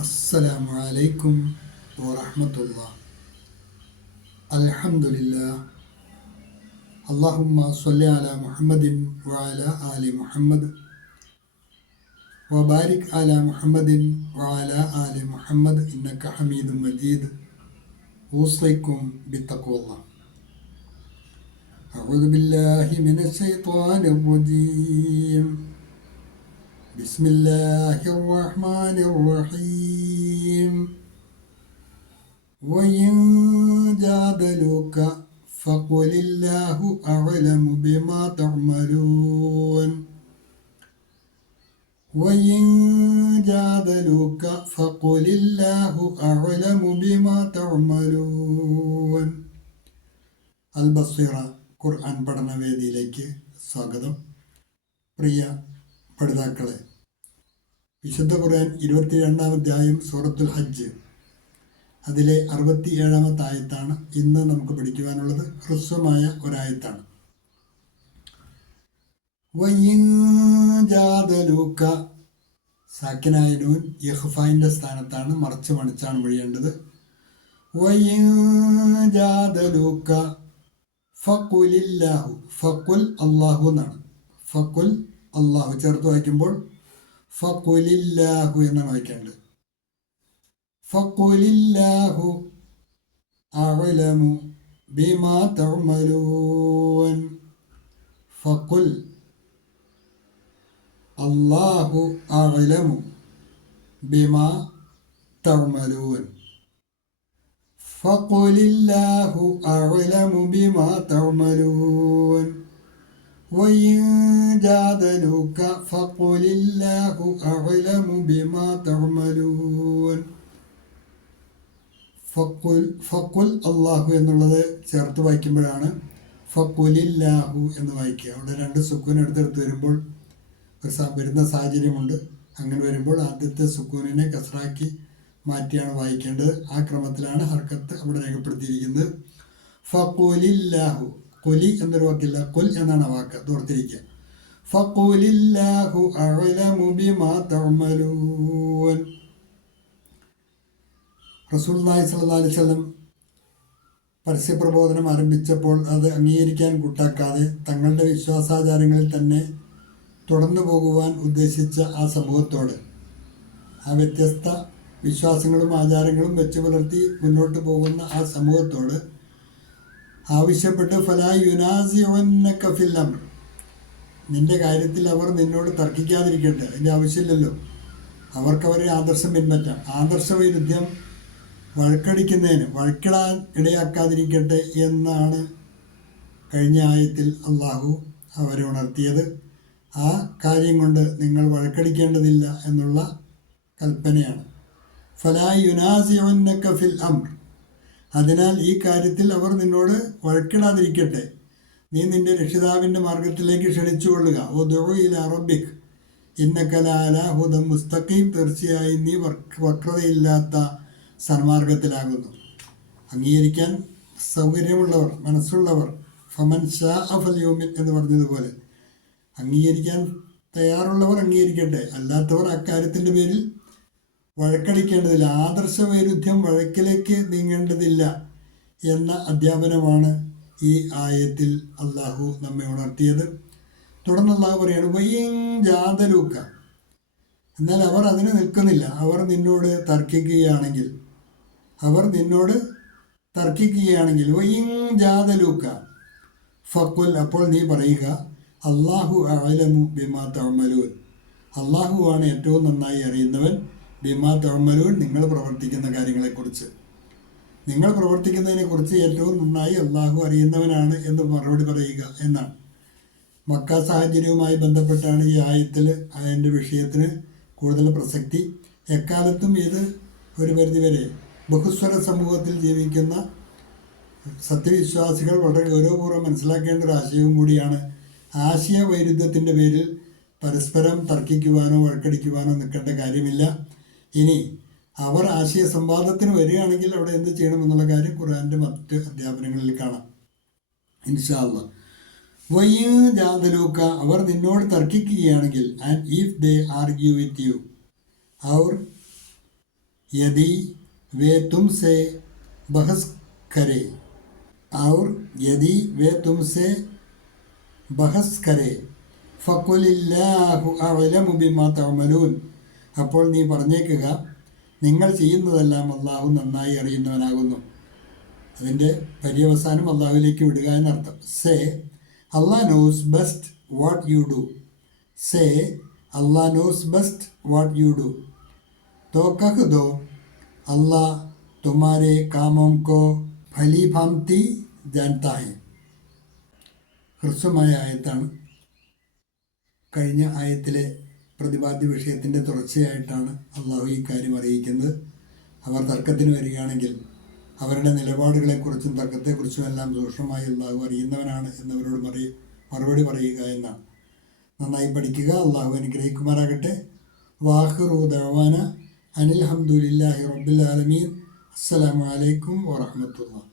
അസ്സലാമു അലൈക്കും വറഹ്മത്തുള്ളാഹി. അൽഹംദുലില്ലാഹ്. അല്ലാഹുമ്മ സ്വല്ലി അലാ മുഹമ്മദിൻ വഅലാ ആലി മുഹമ്മദ് വബാരിക് അലാ മുഹമ്മദിൻ വഅലാ ആലി മുഹമ്മദ് ഇന്നക ഹമീദും മജീദ്. ഊസൈക്കും ബിത്തഖ്വല്ലാഹ്. അഊദു ബില്ലാഹി മിനശ് ശൈത്വാനിർ റജീം. ബിസ്മില്ലാഹിർ റഹ്മാനിർ റഹീം. വഇൻ ജാദലൂക ഫഖുലില്ലാഹു അഅലമു ബിമാ തഅമലൂൻ. വഇൻ ജാദലൂക ഫഖുലില്ലാഹു അഅലമു ബിമാ തഅമലൂൻ. അൽ ബസീറ ഖുർആൻ പഠനവേദിയിലേക്ക് സ്വാഗതം. പ്രിയ പഠിതാക്കളെ, വിശുദ്ധ ഖുർആൻ 22-ാം അധ്യായം സൂറത്തുൽ ഹജ്ജ്, അതിലെ 67-ാമത്തെ ആയത്താണ് ഇന്ന് നമുക്ക് പഠിക്കുവാനുള്ളത്. ഹ്രസ്വമായ ഒരായത്താണ്. വഇൻ ജാദലൂക, സാക്കിനായ നൂൻ ഇഖ്ഫായിൻ്റെ സ്ഥാനത്താണ്, മറച്ച് മണിച്ചാണ് മൊഴിയേണ്ടത്. വഇൻ ജാദലൂക ഫഖുലില്ലാഹു, ഫഖുൽ അല്ലാഹു എന്നാണ്. ഫഖുൽ അല്ലാഹു ചേർത്ത് വായിക്കുമ്പോൾ ഫഖുലില്ലാഹു എന്നാണ് വായിക്കേണ്ടത്. ഫഖുലില്ലാഹു അഅലമു ബിമാ തഅമലൂൻ. ഫഖുൽ അല്ലാഹു അഅലമു ബിമാ തഅമലൂൻ. ഫഖുലില്ലാഹു അഅലമു ബിമാ തഅമലൂൻ. വഇൻ ജാദലൂക ഫഖുലില്ലാഹു അഅലമു ബിമാ തഅമലൂൻ. ഫഖുൽ അല്ലാഹു എന്നുള്ളത് ചേർത്ത് വായിക്കുമ്പോഴാണ് ഫഖുലില്ലാഹു എന്ന് വായിക്കുക. അവിടെ രണ്ട് സുക്കൂൻ എടുത്തെടുത്ത് വരുമ്പോൾ വരുന്ന സാഹചര്യമുണ്ട്. അങ്ങനെ വരുമ്പോൾ ആദ്യത്തെ സുക്കൂനിനെ കസ്റാക്കി മാറ്റിയാണ് വായിക്കേണ്ടത്. ആ ക്രമത്തിലാണ് ഹർക്കത്ത് അവിടെ രേഖപ്പെടുത്തിയിരിക്കുന്നത്. ഫഖുലില്ലാഹു, കുലി എന്നൊരു വാക്കില്ല, കുൽ എന്നാണ് ആ വാക്ക്, തോർത്തിരിക്കുക. ഫഖുലില്ലാഹു അഅലമു ബിമാ തഅമലൂൻ. റസൂലുള്ളാഹി സ്വല്ലല്ലാഹു അലൈഹി വസല്ലം പരസ്യപ്രബോധനം ആരംഭിച്ചപ്പോൾ അത് അംഗീകരിക്കാൻ കൂട്ടാക്കാതെ തങ്ങളുടെ വിശ്വാസാചാരങ്ങളിൽ തന്നെ തുടർന്നു പോകുവാൻ ഉദ്ദേശിച്ച ആ സമൂഹത്തോട്, ആ വ്യത്യസ്ത വിശ്വാസങ്ങളും ആചാരങ്ങളും വെച്ച് പുലർത്തി മുന്നോട്ട് പോകുന്ന ആ സമൂഹത്തോട് ആവശ്യപ്പെട്ട് ഫലാ യുനാസിഉന്നക ഫിൽ അംർ, നിന്റെ കാര്യത്തിൽ അവർ നിന്നോട് തർക്കിക്കാതിരിക്കട്ടെ. അതിൻ്റെ ആവശ്യമില്ലല്ലോ. അവരുടെ ആദർശം പിൻപറ്റാം. ആദർശവൈരുദ്ധ്യം വഴക്കടിക്കുന്നതിന്, വഴക്കിടാൻ ഇടയാക്കാതിരിക്കട്ടെ എന്നാണ് കഴിഞ്ഞ ആയത്തിൽ അള്ളാഹു അവരെ ഉണർത്തിയത്. ആ കാര്യം കൊണ്ട് നിങ്ങൾ വഴക്കടിക്കേണ്ടതില്ല എന്നുള്ള കൽപ്പനയാണ്. ഫലാ യുനാസിഉന്നക ഫിൽ അംർ, അതിനാൽ ഈ കാര്യത്തിൽ അവർ നിന്നോട് വഴക്കിടാതിരിക്കട്ടെ. നീ നിന്റെ രക്ഷിതാവിൻ്റെ മാർഗത്തിലേക്ക് ക്ഷണിച്ചുകൊള്ളുക. ഉദ്ഉ ഇലാ റബ്ബിക് ഇന്നക ലഅലാ ഹുദൻ മുസ്തഖീം, തീർച്ചയായും നീ വക്രതയില്ലാത്ത സന്മാർഗത്തിലാകുന്നു. അംഗീകരിക്കാൻ സൗകര്യമുള്ളവർ, മനസ്സുള്ളവർ, ഫമൻ ശാഅ ഫൽയുമിൻ എന്ന് പറഞ്ഞതുപോലെ അംഗീകരിക്കാൻ തയ്യാറുള്ളവർ അംഗീകരിക്കട്ടെ, അല്ലാത്തവർ അക്കാര്യത്തിൻ്റെ പേരിൽ വഴക്കടിക്കേണ്ടതില്ല. ആദർശ വൈരുദ്ധ്യം വഴക്കിലേക്ക് നീങ്ങേണ്ടതില്ല എന്ന അധ്യാപനമാണ് ഈ ആയത്തിൽ അള്ളാഹു നമ്മെ ഉണർത്തിയത്. തുടർന്ന് അള്ളാഹു പറയാണ് വഇൻ ജാദലൂക, എന്നാൽ അവർ അതിന് നിൽക്കുന്നില്ല. അവർ നിന്നോട് തർക്കിക്കുകയാണെങ്കിൽ വഇൻ ജാദലൂക ഫഖുൽ, അപ്പോൾ നീ പറയുക അല്ലാഹു അഅലമു ബിമാ തഅമലൂൻ, അള്ളാഹുവാണ് ഏറ്റവും നന്നായി അറിയുന്നവൻ ബിമാ തഅമലൂൻ, നിങ്ങൾ പ്രവർത്തിക്കുന്ന കാര്യങ്ങളെക്കുറിച്ച്. നിങ്ങൾ പ്രവർത്തിക്കുന്നതിനെക്കുറിച്ച് ഏറ്റവും നന്നായി അള്ളാഹു അറിയുന്നവനാണ് എന്ന് മറുപടി പറയുക എന്നാണ്. മക്ക സാഹചര്യവുമായി ബന്ധപ്പെട്ടാണ് ഈ ആയത്തിൽ അതിൻ്റെ വിഷയത്തിന് കൂടുതൽ പ്രസക്തി. എക്കാലത്തും ഇത് ഒരു പരിധിവരെ ബഹുസ്വര സമൂഹത്തിൽ ജീവിക്കുന്ന സത്യവിശ്വാസികൾ വളരെ ഗൗരവപൂർവ്വം മനസ്സിലാക്കേണ്ട ഒരു ആശയവും കൂടിയാണ്. ആശയ വൈരുദ്ധ്യത്തിൻ്റെ പേരിൽ പരസ്പരം തർക്കിക്കുവാനോ വഴക്കടിക്കുവാനോ നിൽക്കേണ്ട കാര്യമില്ല. ഇനി അവർ ആശയ സംവാദത്തിന് വരികയാണെങ്കിൽ അവിടെ എന്ത് ചെയ്യണമെന്നുള്ള കാര്യം ഖുർആൻ്റെ മറ്റ് അധ്യാപനങ്ങളിൽ കാണാം ഇൻഷാ അല്ലാഹ്. വഇൻ ജാദലൂക, അവർ നിന്നോട് തർക്കിക്കുകയാണെങ്കിൽ, and if they argue with you, അവർ यदि वे तुमसे बहस करे और यदि वे तुमसे ബഹസ് കരെ ഫഖുലില്ലാഹു അഅലമു ബിമാ തഅമലൂൻ. അപ്പോൾ നീ പറഞ്ഞേക്കുക, നിങ്ങൾ ചെയ്യുന്നതെല്ലാം അള്ളാഹു നന്നായി അറിയുന്നവനാകുന്നു. അതിൻ്റെ പര്യവസാനം അള്ളാഹുവിലേക്ക് വിടുക എന്നർത്ഥം. Say Allah knows best what you do. Say Allah knows best what you do. तो कह दो अल्लाह तुम्हारे कामों को भली भांति जानता है. ഹ്രസ്വമായ ആയത്താണ്. കഴിഞ്ഞ ആയത്തിലെ പ്രതിപാദ്യ വിഷയത്തിൻ്റെ തുടർച്ചയായിട്ടാണ് അള്ളാഹു ഈ കാര്യം അറിയിക്കുന്നത്. അവർ തർക്കത്തിന് വരികയാണെങ്കിൽ അവരുടെ നിലപാടുകളെക്കുറിച്ചും തർക്കത്തെക്കുറിച്ചും എല്ലാം സൂക്ഷ്മമായി അള്ളാഹു അറിയുന്നവനാണ് എന്നവരോട് മറുപടി പറയുക എന്നാണ്. നന്നായി പഠിക്കുക. അള്ളാഹു അനുഗ്രഹിക്കുമാറാകട്ടെ. വാഹിറു ദഅവാന അനിൽ ഹംദുലില്ലാഹി റബ്ബിൽ ആലമീൻ. അസ്സലാമു അലൈക്കും വറഹ്മത്തുള്ളാഹി.